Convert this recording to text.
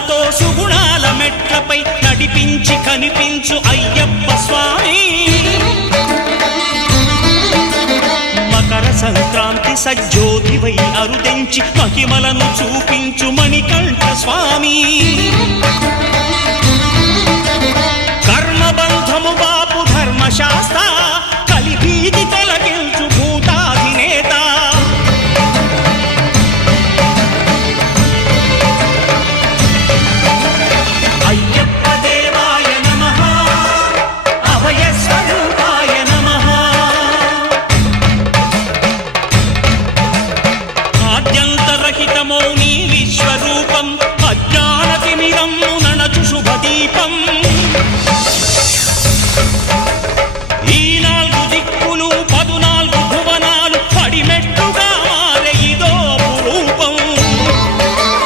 సుగుణాలతో సుగుణాల మెట్లపై నడిపించి కనిపించు అయ్యప్ప స్వామి మకర సంక్రాంతి సజ్జోతివై అరుదెంచి మహిమలను చూపించు మణికంఠ స్వామి